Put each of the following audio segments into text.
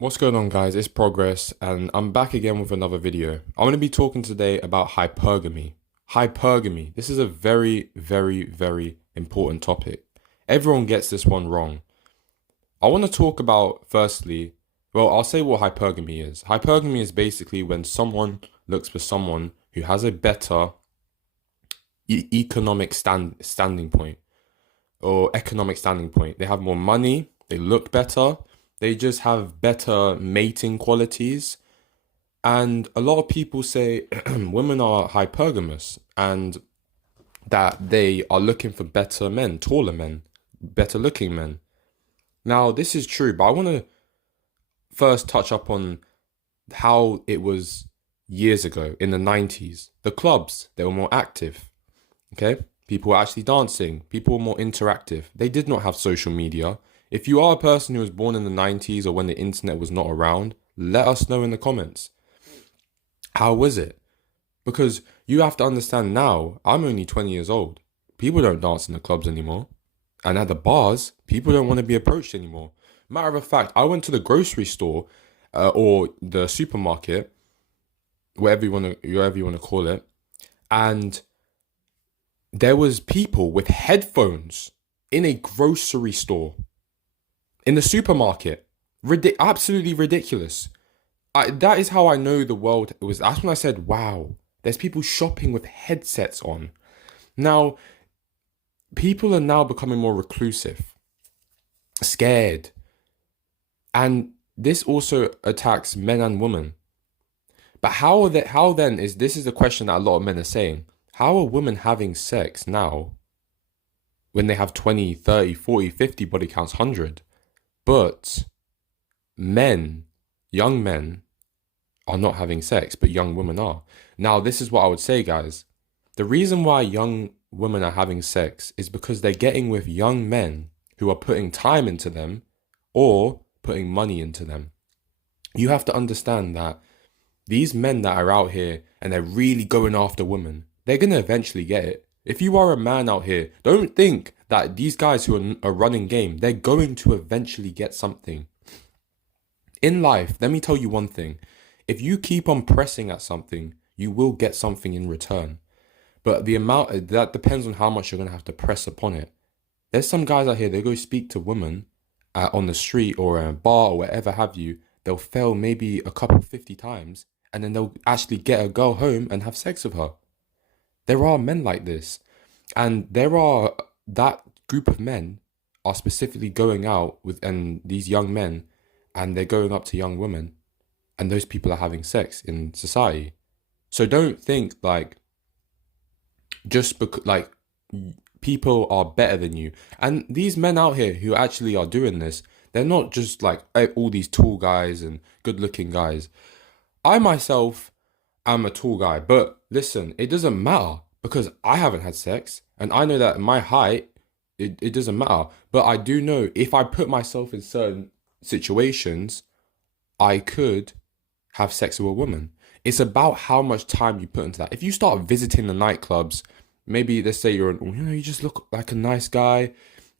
What's going on, guys? It's Progress, and I'm back again with another video. I'm going to be talking today about hypergamy. Hypergamy. This is a very, very, very important topic. Everyone gets this one wrong. I want to talk about, firstly, I'll say what hypergamy is. Hypergamy is basically when someone looks for someone who has a better economic standing point or economic standing point. They have more money, they look better, they just have better mating qualities. And a lot of people say women are hypergamous and that they are looking for better men, taller men, better looking men. Now, this is true, but I want to first touch up on how it was years ago in the 90s. The clubs, they were more active, okay? People were actually dancing, people were more interactive. They did not have social media. If you are a person who was born in the 90s or when the internet was not around, let us know in the comments. How was it? Because you have to understand now, I'm only 20 years old. People don't dance in the clubs anymore. And at the bars, people don't want to be approached anymore. Matter of fact, I went to the grocery store or the supermarket, whatever you want to call it, and there was people with headphones in a grocery store, in the supermarket. Absolutely ridiculous. That is how I know the world was. That's when I said, wow, there's people shopping with headsets on. Now, people are now becoming more reclusive, scared. And this also attacks men and women. But how then is this is the question that a lot of men are saying. How are women having sex now when they have 20, 30, 40, 50 body counts, 100? But men, young men, are not having sex, but young women are. Now, this is what I would say, guys. The reason why young women are having sex is because they're getting with young men who are putting time into them or putting money into them. You have to understand that these men that are out here and they're really going after women, they're going to eventually get it. If you are a man out here, don't think that these guys who are running game, they're going to eventually get something. In life, let me tell you one thing. If you keep on pressing at something, you will get something in return. But the amount, that depends on how much you're going to have to press upon it. There's some guys out here, they go speak to women on the street or in a bar or whatever have you. They'll fail maybe a couple 50 times and then they'll actually get a girl home and have sex with her. There are men like this. And that group of men are specifically going out with, and these young men, and they're going up to young women, and those people are having sex in society. So don't think like, just because, like, people are better than you. And these men out here who actually are doing this, they're not just like all these tall guys and good looking guys. I myself am a tall guy, but listen, it doesn't matter because I haven't had sex and I know that my height, it doesn't matter. But I do know if I put myself in certain situations, I could have sex with a woman. It's about how much time you put into that. If you start visiting the nightclubs, maybe let's say you just look like a nice guy,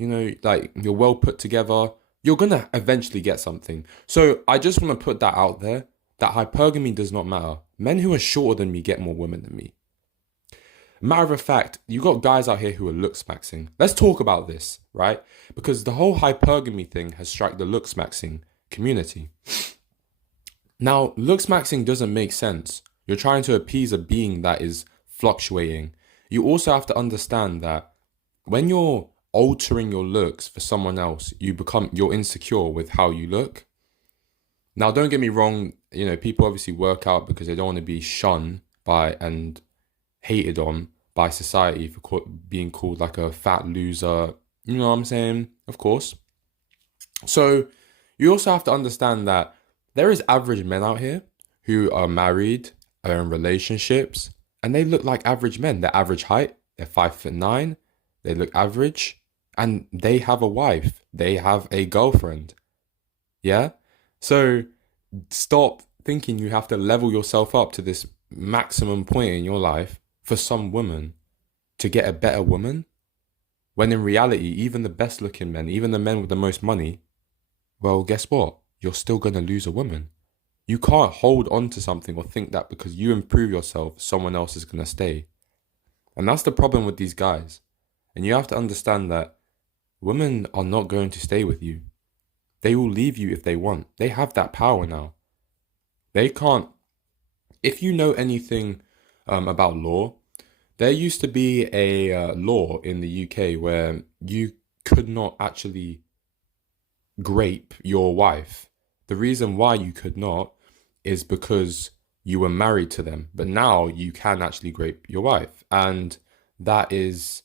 like you're well put together, you're gonna eventually get something. So I just want to put that out there, that hypergamy does not matter. Men who are shorter than me get more women than me. Matter of fact, you got guys out here who are looks maxing. Let's talk about this, right? Because the whole hypergamy thing has struck the looks maxing community. Now, looks maxing doesn't make sense. You're trying to appease a being that is fluctuating. You also have to understand that when you're altering your looks for someone else, you're insecure with how you look. Now, don't get me wrong, people obviously work out because they don't want to be shunned by and hated on by society for being called like a fat loser. You know what I'm saying? Of course. So you also have to understand that there is average men out here who are married, are in relationships, and they look like average men. They're average height, they're 5'9", they look average, and they have a wife, they have a girlfriend. Yeah? So stop thinking you have to level yourself up to this maximum point in your life for some woman to get a better woman, when in reality, even the best looking men, even the men with the most money, well, guess what? you're still going to lose a woman. You can't hold on to something or think that because you improve yourself, someone else is going to stay. And that's the problem with these guys. And you have to understand that women are not going to stay with you. They will leave you if they want. They have that power now. They can't. If you know anything about law, there used to be a law in the UK where you could not actually grape your wife. The reason why you could not is because you were married to them. But now you can actually grape your wife. And that is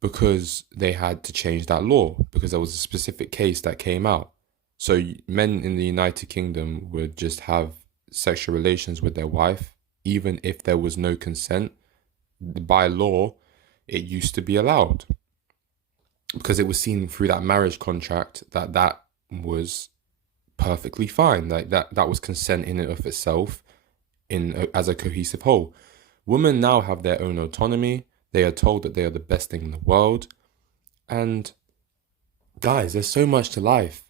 because they had to change that law because there was a specific case that came out. So men in the United Kingdom would just have sexual relations with their wife, even if there was no consent. By law, it used to be allowed because it was seen through that marriage contract that that was perfectly fine. Like that was consent in and of itself as a cohesive whole. Women now have their own autonomy. They are told that they are the best thing in the world. And guys, there's so much to life.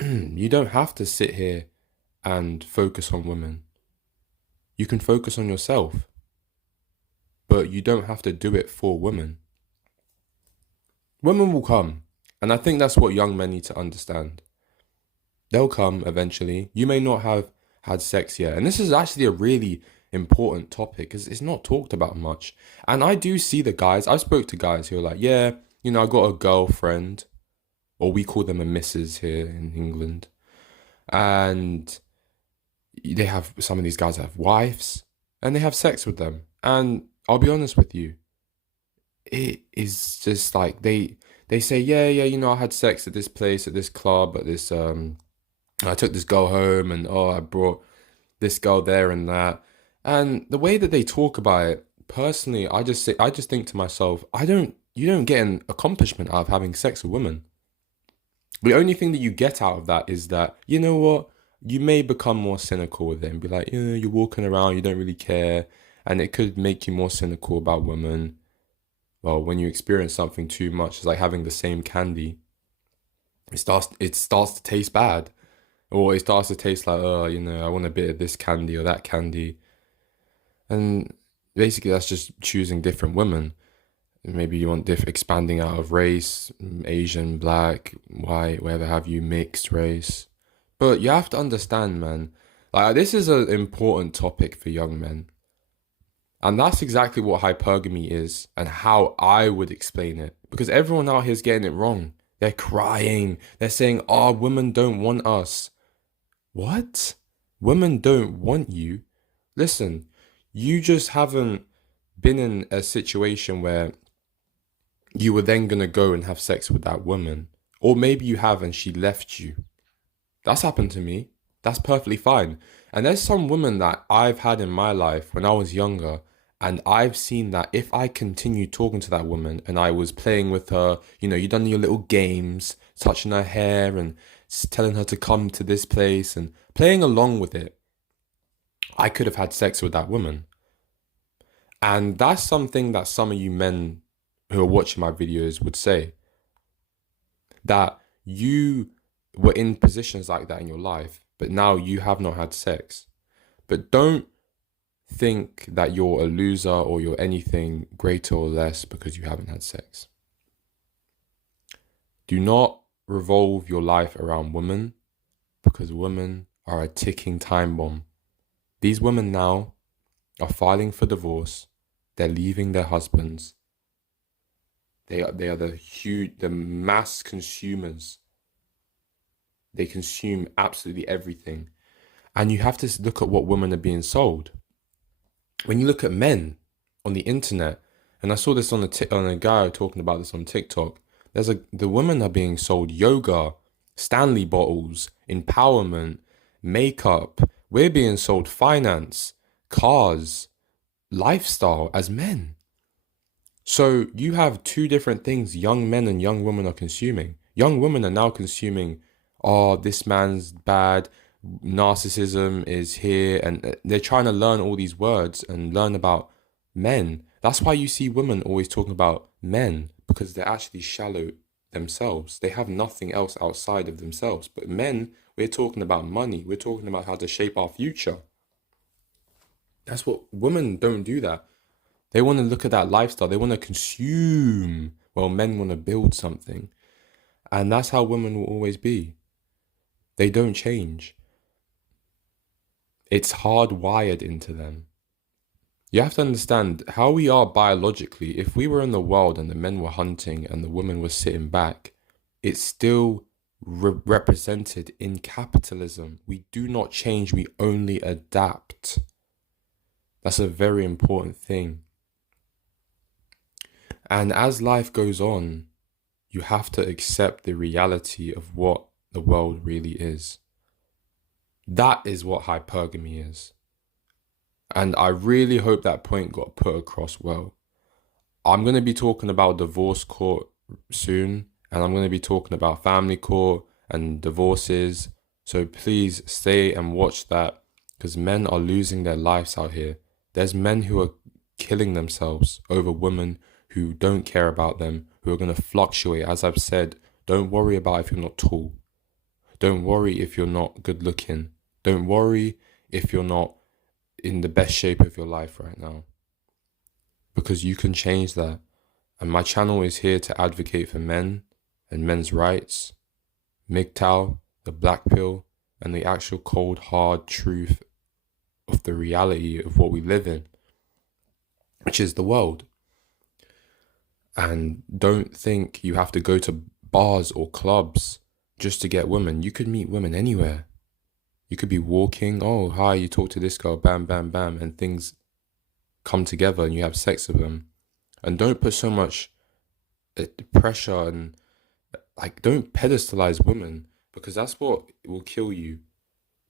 You don't have to sit here and focus on women. You can focus on yourself. But you don't have to do it for women. Women will come. And I think that's what young men need to understand. They'll come eventually. You may not have had sex yet. And this is actually a really important topic because it's not talked about much. And I do see the guys. I spoke to guys who are like, yeah, I got a girlfriend, or we call them a missus here in England. And some of these guys have wives and they have sex with them. And I'll be honest with you, it is just like they say, yeah, I had sex at this place, at this club, at this I took this girl home and I brought this girl there and that. And the way that they talk about it, personally, I just think to myself, you don't get an accomplishment out of having sex with women. The only thing that you get out of that is that, you know what, you may become more cynical with it and be like, you're walking around, you don't really care. And it could make you more cynical about women. Well, when you experience something too much, it's like having the same candy. It starts to taste bad. Or it starts to taste like, I want a bit of this candy or that candy. And basically that's just choosing different women. Maybe you want expanding out of race, Asian, black, white, whatever have you, mixed race. But you have to understand, man, like this is an important topic for young men. And that's exactly what hypergamy is and how I would explain it. Because everyone out here is getting it wrong. They're crying. They're saying, women don't want us. What? Women don't want you? Listen, you just haven't been in a situation where you were then going to go and have sex with that woman. Or maybe you have and she left you. That's happened to me. That's perfectly fine. And there's some women that I've had in my life when I was younger, and I've seen that if I continued talking to that woman and I was playing with her, you done your little games, touching her hair and telling her to come to this place and playing along with it, I could have had sex with that woman. And that's something that some of you men who are watching my videos would say. That you were in positions like that in your life, but now you have not had sex. But don't think that you're a loser or you're anything greater or less because you haven't had sex. Do not revolve your life around women because women are a ticking time bomb. These women now are filing for divorce. They're leaving their husbands. They are the mass consumers. They consume absolutely everything. And you have to look at what women are being sold. When you look at men on the internet, and I saw this on a guy talking about this on TikTok, the women are being sold yoga, Stanley bottles, empowerment, makeup. We're being sold finance, cars, lifestyle as men. So you have two different things young men and young women are consuming. Young women are now consuming, this man's bad, narcissism is here, and they're trying to learn all these words and learn about men. That's why you see women always talking about men, because they're actually shallow themselves. They have nothing else outside of themselves. But men We're talking about money. We're talking about how to shape our future. That's what women don't do that. They want to look at that lifestyle. They want to consume. Well, men want to build something. And that's how women will always be. They don't change. It's hardwired into them. You have to understand how we are biologically. If we were in the wild and the men were hunting and the women were sitting back, it's still represented in capitalism. We do not change, we only adapt. That's a very important thing. And as life goes on, you have to accept the reality of what the world really is. That is what hypergamy is. And I really hope that point got put across well. I'm going to be talking about divorce court soon, and I'm going to be talking about family court and divorces. So please stay and watch that, because men are losing their lives out here. There's men who are killing themselves over women who don't care about them, who are going to fluctuate. As I've said, don't worry about if you're not tall. Don't worry if you're not good looking. Don't worry if you're not in the best shape of your life right now, because you can change that. And my channel is here to advocate for men and men's rights, mgtow, the black pill, and the actual cold hard truth of the reality of what we live in, which is the world. And don't think you have to go to bars or clubs just to get women. You could meet women anywhere. You could be walking, oh, hi, you talk to this girl, bam, bam, bam, and things come together and you have sex with them. And don't put so much pressure and, don't pedestalize women, because that's what will kill you.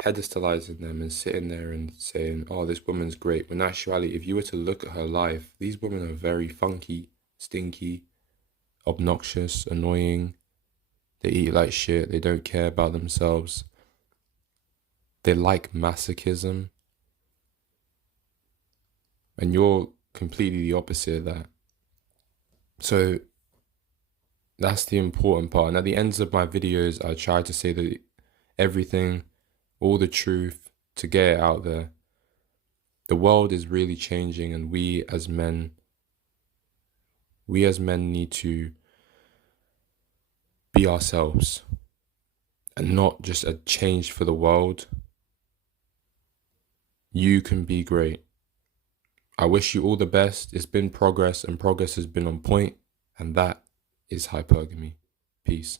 Pedestalizing them and sitting there and saying, oh, this woman's great. When actually, if you were to look at her life, these women are very funky, stinky, obnoxious, annoying. They eat like shit. They don't care about themselves. They like masochism. And you're completely the opposite of that. So that's the important part. And at the ends of my videos, I try to say that everything, all the truth, to get it out there. The world is really changing, and we as men need to be ourselves and not just a change for the world. You can be great. I wish you all the best. It's been progress, and progress has been on point, and that is hypergamy. Peace.